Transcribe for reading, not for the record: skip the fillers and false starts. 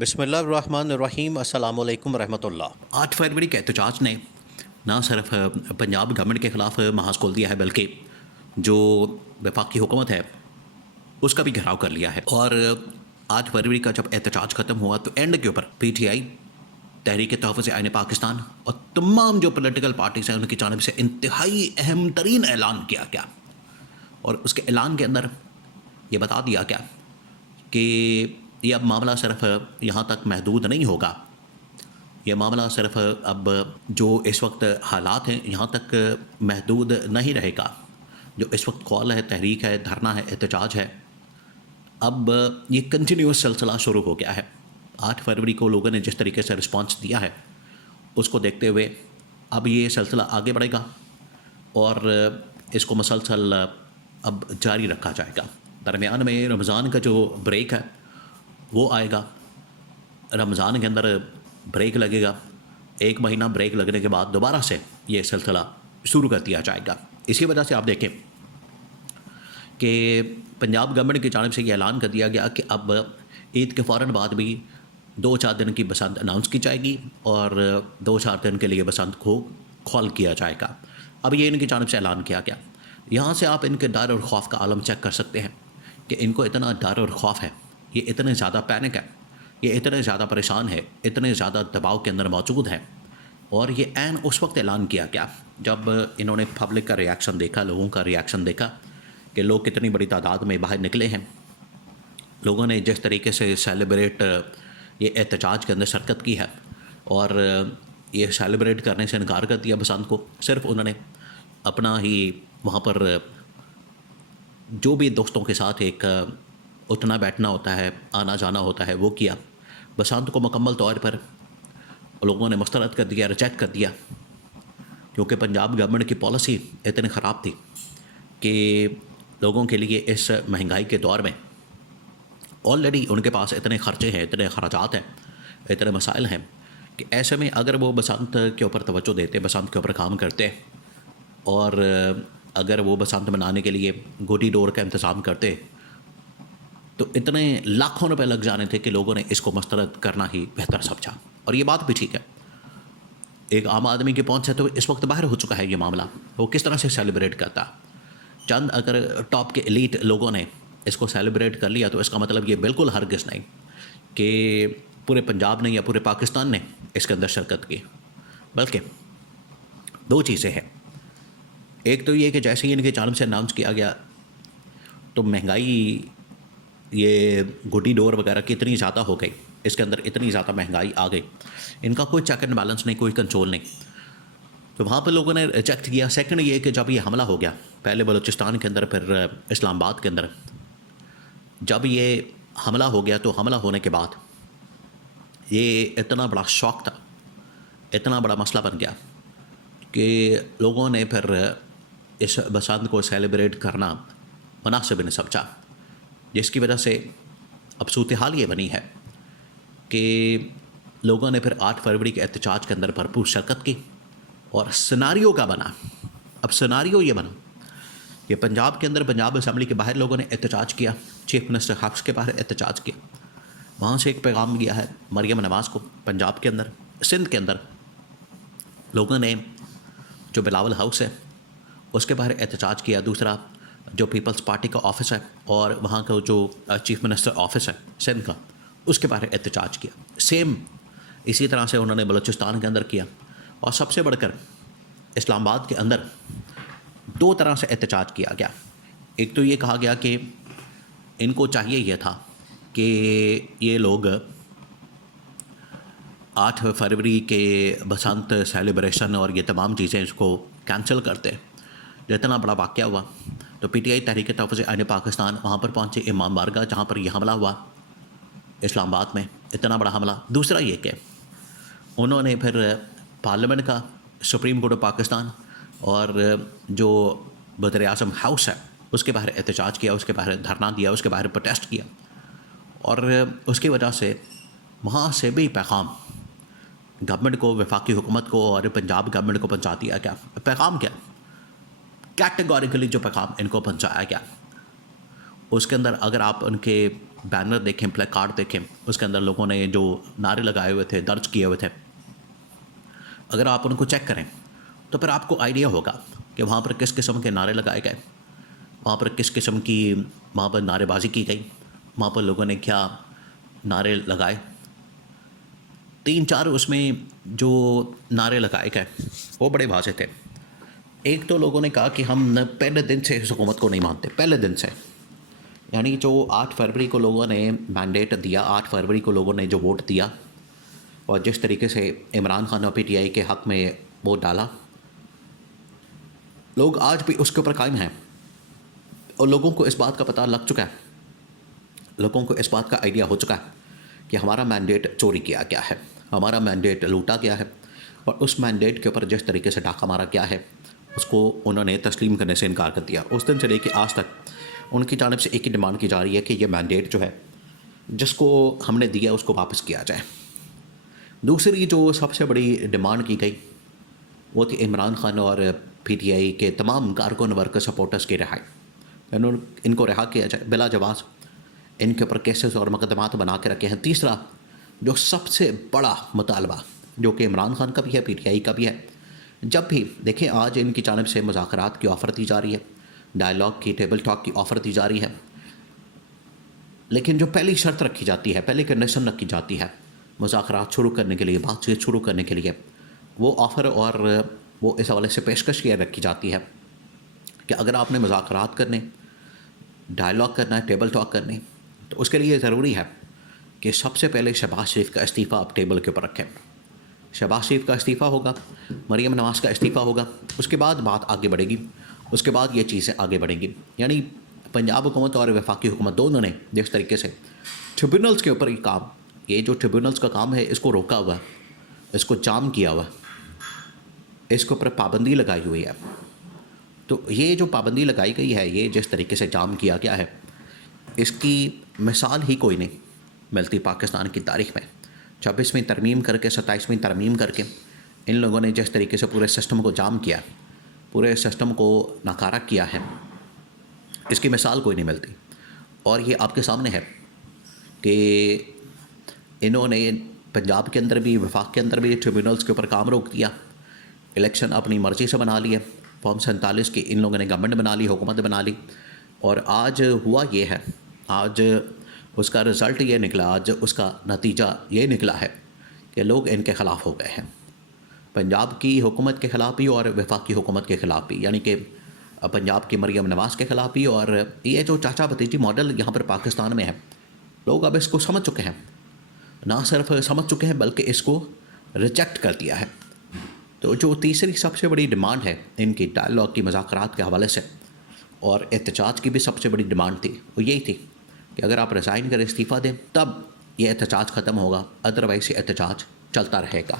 بسم اللہ الرحمن الرحیم، السلام علیکم ورحمۃ اللہ۔ 8 فروری کے احتجاج نے نہ صرف پنجاب گورنمنٹ کے خلاف محاذ کھول دیا ہے، بلکہ جو وفاقی حکومت ہے اس کا بھی گھیراؤ کر لیا ہے۔ اور 8 فروری کا جب احتجاج ختم ہوا تو اینڈ کے اوپر پی ٹی آئی، تحریک تحفظ آئین پاکستان اور تمام جو پولیٹیکل پارٹیز ہیں ان کی جانب سے انتہائی اہم ترین اعلان کیا گیا، اور اس کے اعلان کے اندر یہ بتا دیا گیا کہ یہ اب معاملہ صرف یہاں تک محدود نہیں ہوگا، یہ معاملہ صرف اب جو اس وقت حالات ہیں یہاں تک محدود نہیں رہے گا۔ جو اس وقت کال ہے، تحریک ہے، دھرنا ہے، احتجاج ہے، اب یہ کنٹینیوس سلسلہ شروع ہو گیا ہے۔ 8 فروری کو لوگوں نے جس طریقے سے رسپانس دیا ہے اس کو دیکھتے ہوئے اب یہ سلسلہ آگے بڑھے گا اور اس کو مسلسل اب جاری رکھا جائے گا۔ درمیان میں رمضان کا جو بریک ہے وہ آئے گا، رمضان کے اندر بریک لگے گا، 1 مہینہ بریک لگنے کے بعد دوبارہ سے یہ سلسلہ شروع کر دیا جائے گا۔ اسی وجہ سے آپ دیکھیں کہ پنجاب گورنمنٹ کی جانب سے یہ اعلان کر دیا گیا کہ اب عید کے فوراً بعد بھی 2-4 دن کی بسنت اناؤنس کی جائے گی اور 2-4 دن کے لیے بسنت کو کھول کیا جائے گا۔ اب یہ ان کی جانب سے اعلان کیا گیا۔ یہاں سے آپ ان کے ڈر اور خوف کا عالم چیک کر سکتے ہیں کہ ان کو اتنا ڈر اور خوف ہے، یہ اتنے زیادہ پینک ہے، یہ اتنے زیادہ پریشان ہے، اتنے زیادہ دباؤ کے اندر موجود ہیں۔ اور یہ عین اس وقت اعلان کیا گیا جب انہوں نے پبلک کا ریاکشن دیکھا، لوگوں کا ریاکشن دیکھا کہ لوگ کتنی بڑی تعداد میں باہر نکلے ہیں۔ لوگوں نے جس طریقے سے سیلیبریٹ یہ احتجاج کے اندر شرکت کی ہے اور یہ سیلیبریٹ کرنے سے انکار کر دیا بسنت کو، صرف انہوں نے اپنا ہی وہاں پر جو بھی دوستوں کے ساتھ ایک اٹھنا بیٹھنا ہوتا ہے، آنا جانا ہوتا ہے، وہ کیا۔ بسنت کو مکمل طور پر لوگوں نے مسترد کر دیا، ریجیکٹ کر دیا، کیونکہ پنجاب گورنمنٹ کی پالیسی اتنی خراب تھی کہ لوگوں کے لیے اس مہنگائی کے دور میں آلریڈی ان کے پاس اتنے خرچے ہیں، اتنے اخراجات ہیں، اتنے مسائل ہیں کہ ایسے میں اگر وہ بسنت کے اوپر توجہ دیتے، بسنت کے اوپر کام کرتے اور اگر وہ بسنت منانے کے لیے گوڈی ڈور کا انتظام کرتے تو اتنے لاکھوں روپے لگ جانے تھے کہ لوگوں نے اس کو مسترد کرنا ہی بہتر سمجھا۔ اور یہ بات بھی ٹھیک ہے، ایک عام آدمی کی پہنچ ہے تو اس وقت باہر ہو چکا ہے یہ معاملہ، وہ کس طرح سے سیلیبریٹ کرتا۔ چند اگر ٹاپ کے ایلیٹ لوگوں نے اس کو سیلیبریٹ کر لیا تو اس کا مطلب یہ بالکل ہرگز نہیں کہ پورے پنجاب نے یا پورے پاکستان نے اس کے اندر شرکت کی، بلکہ 2 چیزیں ہیں۔ ایک تو یہ کہ جیسے ہی ان کی جانب سے اناؤنس کیا گیا تو مہنگائی، یہ گڈی ڈور وغیرہ کی اتنی زیادہ ہو گئی، اس کے اندر اتنی زیادہ مہنگائی آ گئی، ان کا کوئی چیک اینڈ بیلنس نہیں، کوئی کنٹرول نہیں، تو وہاں پہ لوگوں نے ریجیکٹ کیا۔ سیکنڈ یہ کہ جب یہ حملہ ہو گیا، پہلے بلوچستان کے اندر، پھر اسلام آباد کے اندر، جب یہ حملہ ہو گیا تو حملہ ہونے کے بعد یہ اتنا بڑا شوق تھا، اتنا بڑا مسئلہ بن گیا کہ لوگوں نے پھر اس بسنت کو سیلیبریٹ کرنا مناسب نہیں سمجھا، جس کی وجہ سے اب صورتحال یہ بنی ہے کہ لوگوں نے پھر 8 فروری کے احتجاج کے اندر بھرپور شرکت کی اور سیناریو کا بنا۔ اب سیناریو یہ بنا کہ پنجاب کے اندر، پنجاب اسمبلی کے باہر لوگوں نے احتجاج کیا، چیف منسٹر ہاؤس کے باہر احتجاج کیا، وہاں سے ایک پیغام گیا ہے مریم نواز کو۔ پنجاب کے اندر، سندھ کے اندر لوگوں نے جو بلاول ہاؤس ہے اس کے باہر احتجاج کیا، دوسرا جو پیپلز پارٹی کا آفس ہے اور وہاں کا جو چیف منسٹر آفس ہے سندھ کا، اس کے باہر احتجاج کیا۔ سیم اسی طرح سے انہوں نے بلوچستان کے اندر کیا، اور سب سے بڑھ کر اسلام آباد کے اندر 2 طرح سے احتجاج کیا گیا۔ ایک تو یہ کہا گیا کہ ان کو چاہیے یہ تھا کہ یہ لوگ 8 فروری کے بسنت سیلیبریشن اور یہ تمام چیزیں اس کو کینسل کرتے۔ جتنا بڑا واقعہ ہوا تو پی ٹی آئی، تحریک تحفظ آئین پاکستان، وہاں پر پہنچے امام بارگاہ جہاں پر یہ حملہ ہوا اسلام آباد میں، اتنا بڑا حملہ۔ دوسرا یہ کہ انہوں نے پھر پارلیمنٹ کا، سپریم کورٹ آف پاکستان اور جو وزیر اعظم ہاؤس ہے اس کے باہر احتجاج کیا، اس کے باہر دھرنا دیا، اس کے باہر پروٹیسٹ کیا، اور اس کی وجہ سے وہاں سے بھی پیغام گورنمنٹ کو، وفاقی حکومت کو اور پنجاب گورنمنٹ کو پہنچا دیا گیا۔ پیغام کیا؟ کیٹیگوریکلی جو پیغام ان کو پہنچایا گیا اس کے اندر اگر آپ ان کے بینر دیکھیں، پلے کارڈ دیکھیں، اس کے اندر لوگوں نے جو نعرے لگائے ہوئے تھے، درج کیے ہوئے تھے، اگر آپ ان کو چیک کریں تو پھر آپ کو آئیڈیا ہوگا کہ وہاں پر کس قسم کے نعرے لگائے گئے، وہاں پر کس قسم کی وہاں پر نعرے بازی کی گئی، وہاں پر لوگوں نے کیا نعرے لگائے۔ 3-4 اس میں جو نعرے لگائے گئے وہ بڑے واضح تھے۔ ایک تو لوگوں نے کہا کہ ہم پہلے دن سے اس حکومت کو نہیں مانتے، پہلے دن سے، یعنی جو 8 فروری کو لوگوں نے مینڈیٹ دیا، 8 فروری کو لوگوں نے جو ووٹ دیا اور جس طریقے سے عمران خان اور پی ٹی آئی کے حق میں ووٹ ڈالا، لوگ آج بھی اس کے اوپر قائم ہیں اور لوگوں کو اس بات کا پتہ لگ چکا ہے، لوگوں کو اس بات کا آئیڈیا ہو چکا ہے کہ ہمارا مینڈیٹ چوری کیا گیا ہے، ہمارا مینڈیٹ لوٹا گیا ہے، اور اس مینڈیٹ کے اوپر جس طریقے سے ڈاکہ مارا گیا ہے اس کو انہوں نے تسلیم کرنے سے انکار کر دیا۔ اس دن سے لے کے آج تک ان کی جانب سے ایک ہی ڈیمانڈ کی جا رہی ہے کہ یہ مینڈیٹ جو ہے جس کو ہم نے دیا اس کو واپس کیا جائے۔ دوسری جو سب سے بڑی ڈیمانڈ کی گئی وہ تھی عمران خان اور پی ٹی آئی کے تمام کارکن ورکر سپورٹرز کی رہائی، ان کو رہا کیا جائے بلا جواز، ان کے اوپر کیسز اور مقدمات بنا کے رکھے ہیں۔ تیسرا جو سب سے بڑا مطالبہ جو کہ عمران خان کا بھی ہے، پی ٹی آئی کا بھی ہے، جب بھی دیکھیں آج ان کی جانب سے مذاکرات کی آفر دی جا رہی ہے، ڈائلاگ کی، ٹیبل ٹاک کی آفر دی جا رہی ہے، لیکن جو پہلی شرط رکھی جاتی ہے، پہلی کنڈیشن رکھی جاتی ہے مذاکرات شروع کرنے کے لیے، بات چیت شروع کرنے کے لیے، وہ آفر اور وہ اس حوالے سے پیشکش یہ رکھی جاتی ہے کہ اگر آپ نے مذاکرات کرنے، ڈائلاگ کرنا ہے، ٹیبل ٹاک کرنے، تو اس کے لیے ضروری ہے کہ سب سے پہلے شہباز شریف کا استعفیٰ آپ ٹیبل کے اوپر رکھیں۔ شہباز شریف کا استعفیٰ ہوگا، مریم نواز کا استعفیٰ ہوگا، اس کے بعد بات آگے بڑھے گی، اس کے بعد یہ چیزیں آگے بڑھیں گی۔ یعنی پنجاب حکومت اور وفاقی حکومت دونوں نے جس طریقے سے ٹریبونلز کے اوپر یہ جو ٹریبونلز کا کام ہے اس کو روکا ہوا ہے، اس کو جام کیا ہوا ہے، اس کے اوپر پابندی لگائی ہوئی ہے، تو یہ جو پابندی لگائی گئی ہے، یہ جس طریقے سے جام کیا گیا ہے، اس کی مثال ہی کوئی نہیں ملتی پاکستان کی تاریخ میں۔ 26ویں ترمیم کر کے، 27ویں ترمیم کر کے ان لوگوں نے جس طریقے سے پورے سسٹم کو جام کیا، پورے سسٹم کو ناکارہ کیا ہے، اس کی مثال کوئی نہیں ملتی۔ اور یہ آپ کے سامنے ہے کہ انہوں نے پنجاب کے اندر بھی، وفاق کے اندر بھی ٹریبونلز کے اوپر کام روک دیا، الیکشن اپنی مرضی سے بنا لیے، فارم 47 کی ان لوگوں نے گورنمنٹ بنا لی، حکومت بنا لی، اور آج ہوا یہ ہے، آج اس کا رزلٹ یہ نکلا، آج اس کا نتیجہ یہ نکلا ہے کہ لوگ ان کے خلاف ہو گئے ہیں، پنجاب کی حکومت کے خلاف بھی اور وفاقی حکومت کے خلاف بھی، یعنی کہ پنجاب کی مریم نواز کے خلاف بھی، اور یہ جو چاچا بھتیجی ماڈل یہاں پر پاکستان میں ہے، لوگ اب اس کو سمجھ چکے ہیں، نہ صرف سمجھ چکے ہیں بلکہ اس کو ریجیکٹ کر دیا ہے۔ تو جو تیسری سب سے بڑی ڈیمانڈ ہے ان کی ڈائلاگ کی، مذاکرات کے حوالے سے، اور احتجاج کی بھی سب سے بڑی ڈیمانڈ تھی، وہ یہی تھی کہ اگر آپ ریزائن کر استعفیٰ دیں تب یہ احتجاج ختم ہوگا، ادروائز یہ احتجاج چلتا رہے گا۔